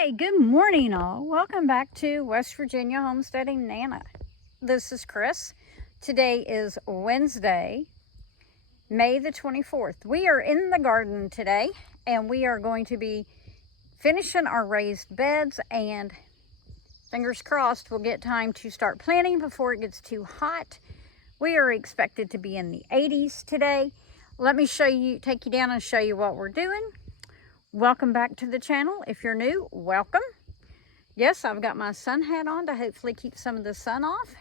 Hi, good morning all. Welcome back to West Virginia Homesteading Nana. This is Chris. Today is Wednesday, May the 24th. We are in the garden today and we are going to be finishing our raised beds, and fingers crossed we'll get time to start planting before it gets too hot. We are expected to be in the 80s today. Let me take you down and show you what we're doing. Welcome back to the channel. If you're new, welcome. Yes, I've got my sun hat on to hopefully keep some of the sun off.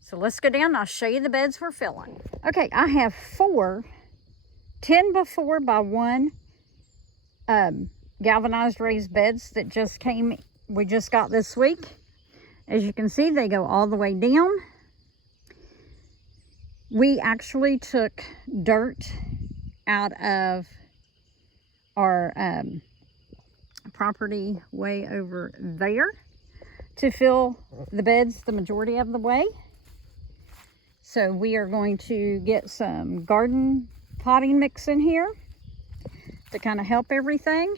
So let's go down and I'll show you the beds we're filling. Okay, I have 4 10x4 by 1 galvanized raised beds that we just got this week. As you can see, they go all the way down. We actually took dirt out of our property way over there to fill the beds the majority of the way. So we are going to get some garden potting mix in here to kind of help everything.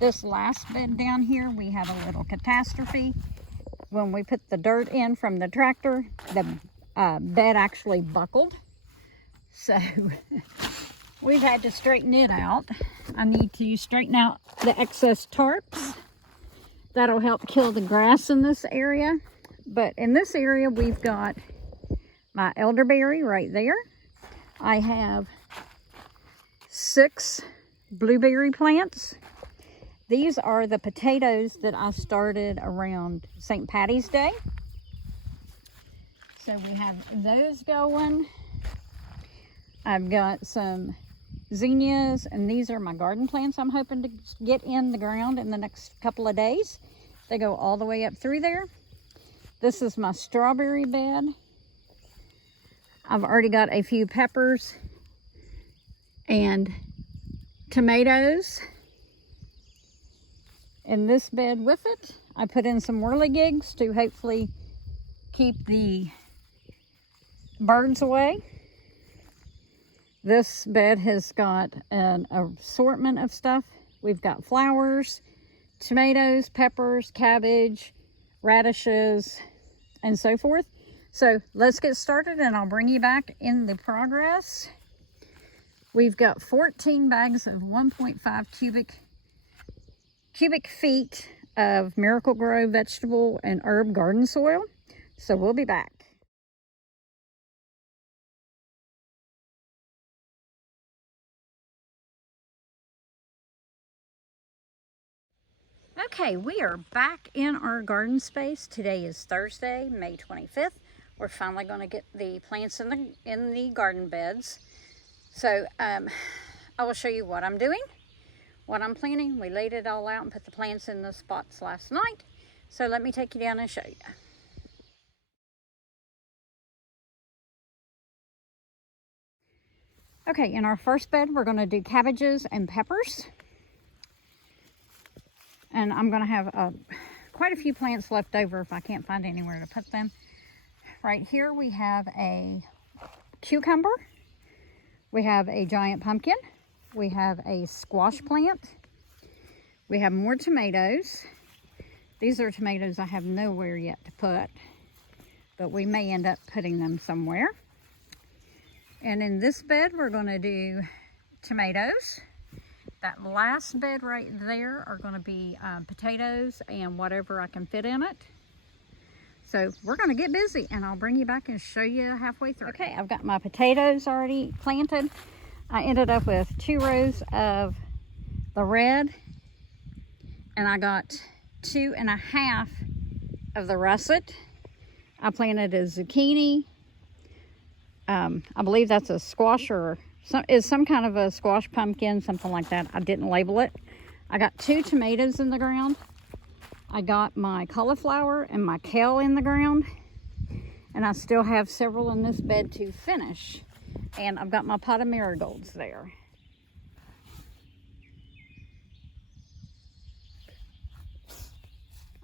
This last bed down here, we have a little catastrophe. When we put the dirt in from the tractor, the bed actually buckled. So we've had to straighten it out. I need to straighten out the excess tarps. That'll help kill the grass in this area. But in this area, we've got my elderberry right there. I have 6 blueberry plants. These are the potatoes that I started around St. Patty's Day. So we have those going. I've got some zinnias, and these are my garden plants I'm hoping to get in the ground in the next couple of days. They go all the way up through there. This is my strawberry bed. I've already got a few peppers and tomatoes in this bed with it. I put in some whirligigs to hopefully keep the birds away. This bed has got an assortment of stuff. We've got flowers, tomatoes, peppers, cabbage, radishes, and so forth. So let's get started and I'll bring you back in the progress. We've got 14 bags of 1.5 cubic feet of Miracle-Gro vegetable and herb garden soil. So we'll be back. Okay, we are back in our garden space. Today is Thursday, May 25th. We're finally going to get the plants in the garden beds. So I will show you what I'm doing, what I'm planting. We laid it all out and put the plants in the spots last night. So let me take you down and show you. Okay, in our first bed, we're going to do cabbages and peppers. And I'm going to have quite a few plants left over if I can't find anywhere to put them. Right here we have a cucumber. We have a giant pumpkin. We have a squash plant. We have more tomatoes. These are tomatoes I have nowhere yet to put, but we may end up putting them somewhere. And in this bed, we're going to do tomatoes. That last bed right there are going to be potatoes and whatever I can fit in it. So we're going to get busy and I'll bring you back and show you halfway through. Okay, I've got my potatoes already planted. I ended up with 2 rows of the red, and I got 2.5 of the russet. I planted a zucchini. I believe that's a squash or some kind of a squash pumpkin, something like that. I didn't label it. I got 2 tomatoes in the ground. I got my cauliflower and my kale in the ground. And I still have several in this bed to finish. And I've got my pot of marigolds there.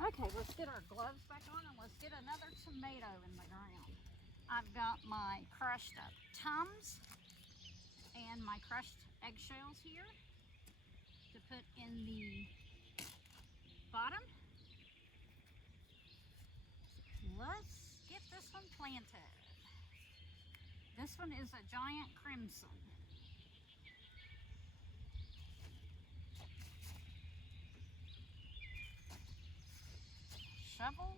Okay, let's get our gloves back on and let's get another tomato in the ground. I've got my crushed up Tums and my crushed eggshells here to put in the bottom. Let's get this one planted. This one is a giant crimson. Shovel.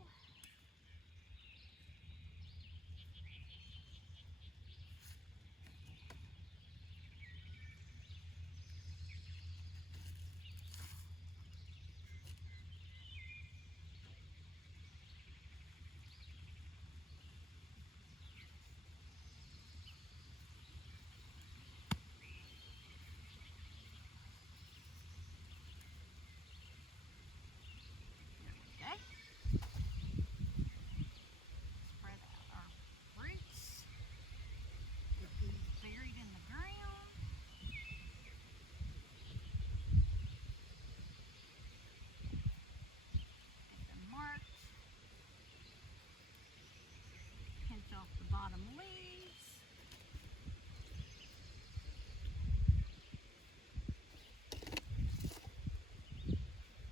Off the bottom leaves.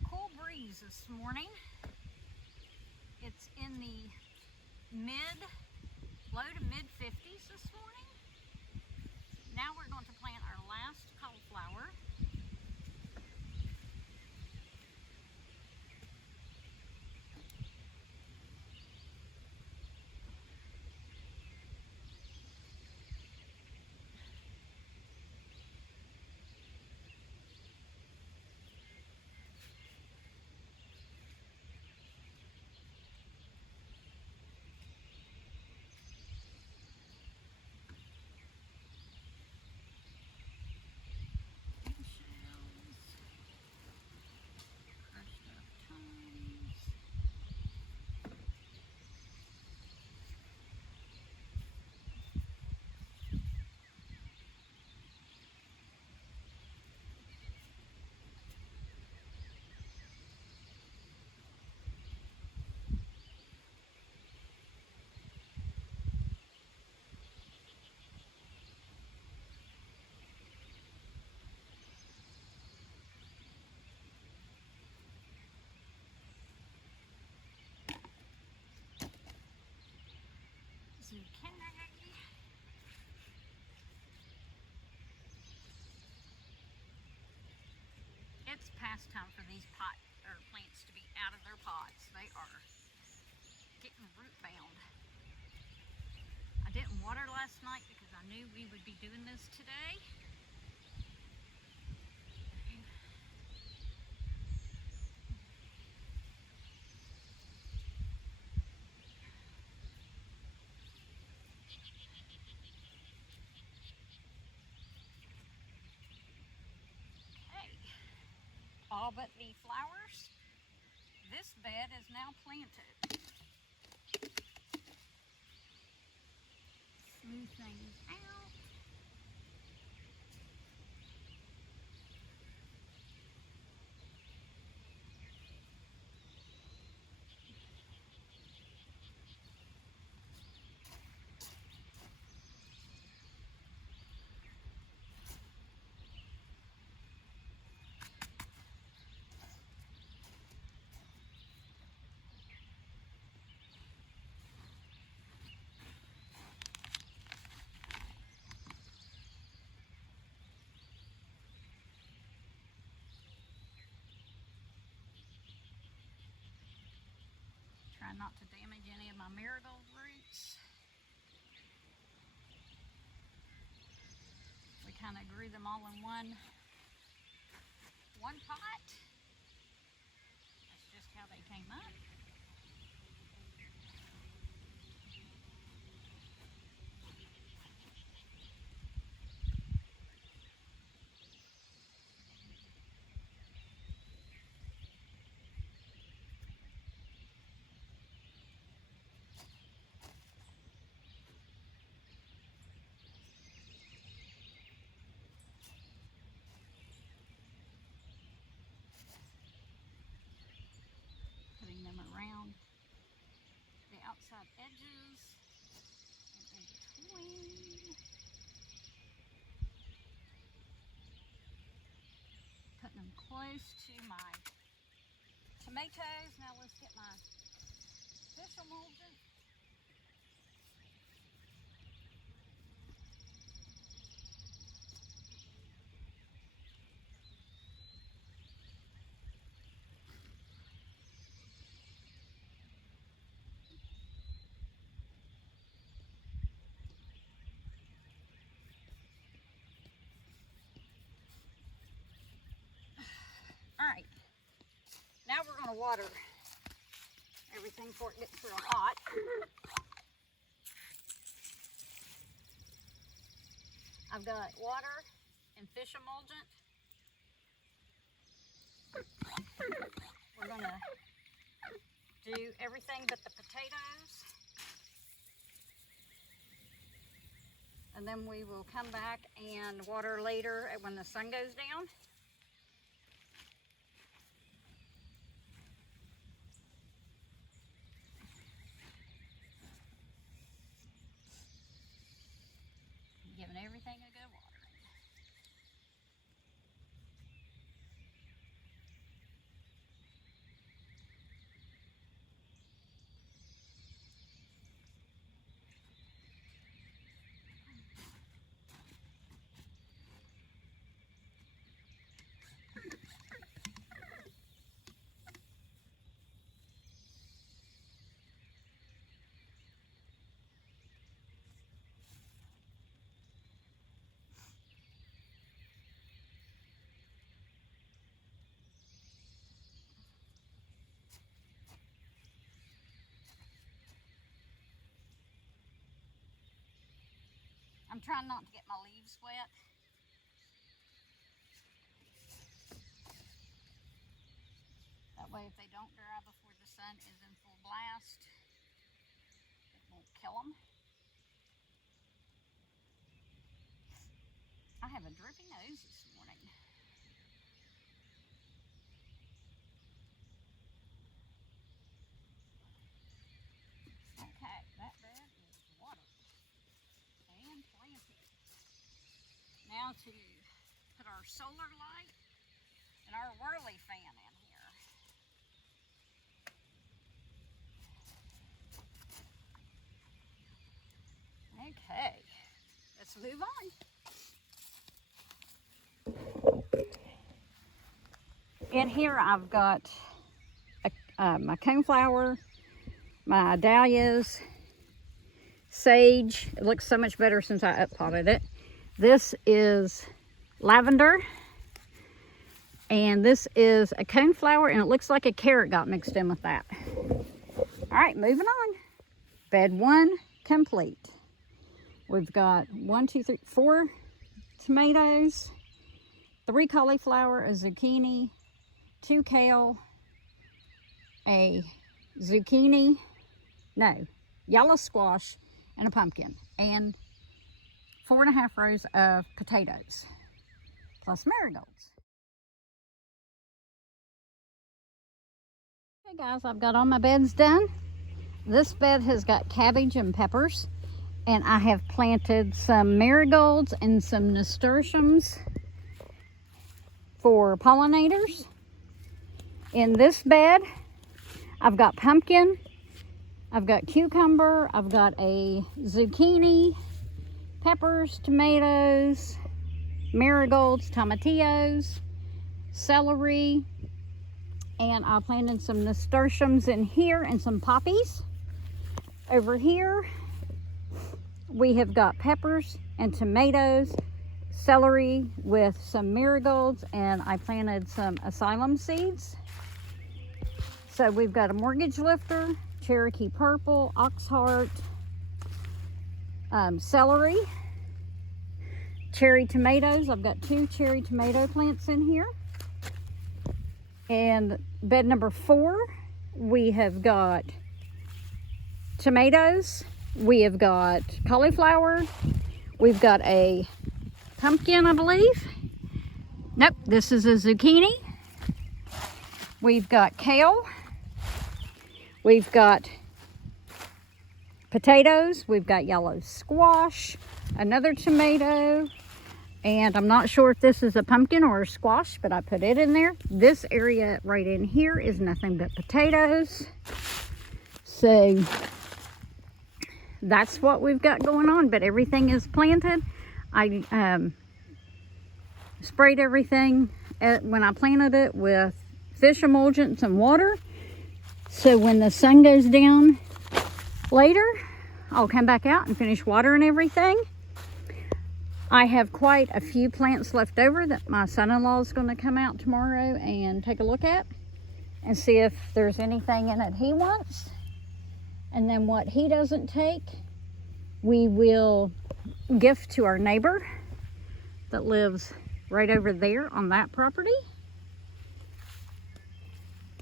Cool breeze this morning. It's in the low to mid 50s this morning. Now we're going to plant our last cauliflower. Zucchini. It's past time for these plants to be out of their pots. They are getting root bound. I didn't water last night because I knew we would be doing this today. All but the flowers. This bed is now planted. Smooth things out. Try not to damage any of my marigold roots. We kind of grew them all in one pot. That's just how they came up. Putting them around the outside edges and in between. Putting them close to tomatoes. Now let's get my fish emulsion. All right, now we're going to water everything before it gets real hot. I've got water and fish emulgent. We're going to do everything but the potatoes. And then we will come back and water later when the sun goes down. Giving everything a good watering. I'm trying not to get my leaves wet. That way if they don't dry before the sun is in full blast, it won't kill them. I have a drippy nose this morning. Okay, that bed is watered and planted. Now to put our solar light and our whirly fan in here. Okay, let's move on. In here I've got my coneflower, my dahlias, sage. It looks so much better since I uppotted it. This is lavender, and this is a coneflower, and it looks like a carrot got mixed in with that. All right, moving on. Bed 1 complete. We've got 4 tomatoes, 3 cauliflower, a zucchini, 2 kale, a zucchini, no, yellow squash, and a pumpkin, and 4.5 rows of potatoes, plus marigolds. Okay guys, I've got all my beds done. This bed has got cabbage and peppers, and I have planted some marigolds and some nasturtiums for pollinators. In this bed, I've got pumpkin, I've got cucumber, I've got a zucchini, peppers, tomatoes, marigolds, tomatillos, celery, and I planted some nasturtiums in here and some poppies. Over here, we have got peppers and tomatoes, celery with some marigolds, and I planted some asylum seeds. So we've got a mortgage lifter, Cherokee purple, oxheart, celery, cherry tomatoes. I've got 2 cherry tomato plants in here. And bed number 4, we have got tomatoes, we have got cauliflower, we've got a pumpkin, I believe. Nope, this is a zucchini. We've got kale. We've got potatoes. We've got yellow squash, another tomato, And I'm not sure if this is a pumpkin or a squash, but I put it in there. This area right in here is nothing but potatoes. So that's what we've got going on, but everything is planted. I sprayed everything when I planted it with fish emulgents and water. So when the sun goes down later, I'll come back out and finish watering everything. I have quite a few plants left over that my son-in-law is going to come out tomorrow and take a look at and see if there's anything in it he wants. And then what he doesn't take, we will gift to our neighbor that lives right over there on that property.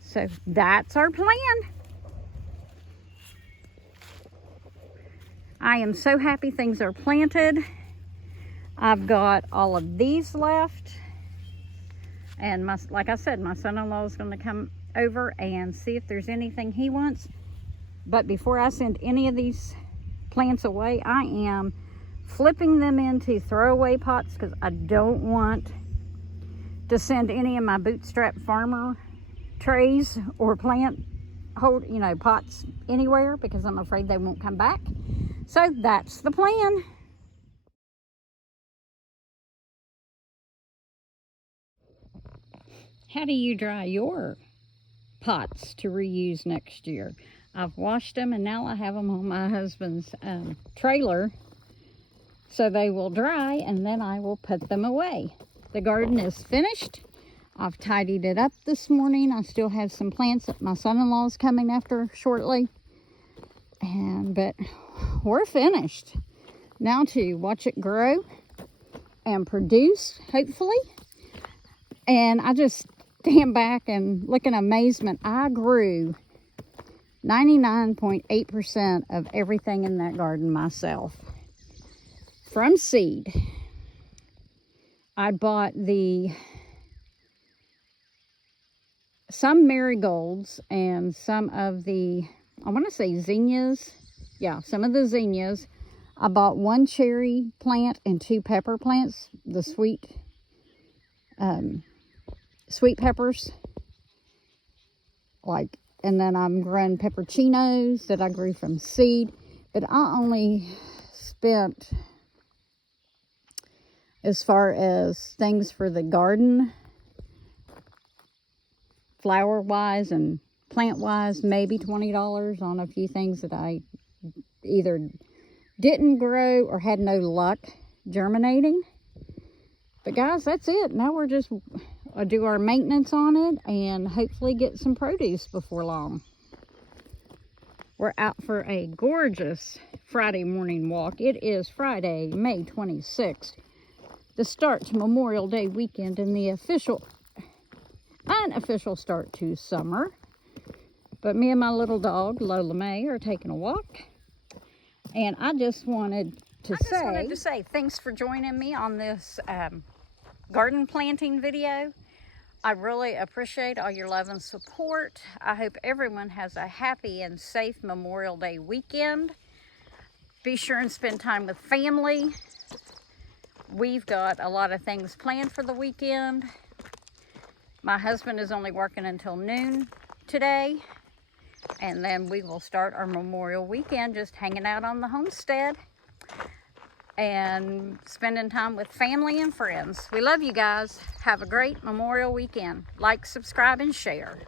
So that's our plan. I am so happy things are planted. I've got all of these left. And like I said, my son-in-law is going to come over and see if there's anything he wants. But before I send any of these plants away, I am flipping them into throwaway pots because I don't want to send any of my Bootstrap Farmer trays or plant pots anywhere because I'm afraid they won't come back. So that's the plan. How do you dry your pots to reuse next year? I've washed them and now I have them on my husband's trailer so they will dry, and then I will put them away. The garden is finished. I've tidied it up this morning. I still have some plants that my son-in-law is coming after shortly. But we're finished. Now to watch it grow and produce, hopefully. And I just stand back and look in amazement. I grew 99.8% of everything in that garden myself from seed. I bought some marigolds and some of the, I want to say zinnias. Yeah, some of the zinnias. I bought one cherry plant and 2 pepper plants, the sweet peppers. And then I'm growing pepperoncinos that I grew from seed. But I only spent, as far as things for the garden, flower-wise and plant-wise, maybe $20 on a few things that I either didn't grow or had no luck germinating. But guys, that's it. Now we're just do our maintenance on it and hopefully get some produce before long. We're out for a gorgeous Friday morning walk. It is Friday, May 26th, the start to Memorial Day weekend and the unofficial start to summer. But me and my little dog, Lola May, are taking a walk. And I just wanted to say thanks for joining me on this garden planting video. I really appreciate all your love and support. I hope everyone has a happy and safe Memorial Day weekend. Be sure and spend time with family. We've got a lot of things planned for the weekend. My husband is only working until noon today. And then we will start our Memorial weekend just hanging out on the homestead and spending time with family and friends. We love you guys. Have a great Memorial weekend. Like, subscribe, and share.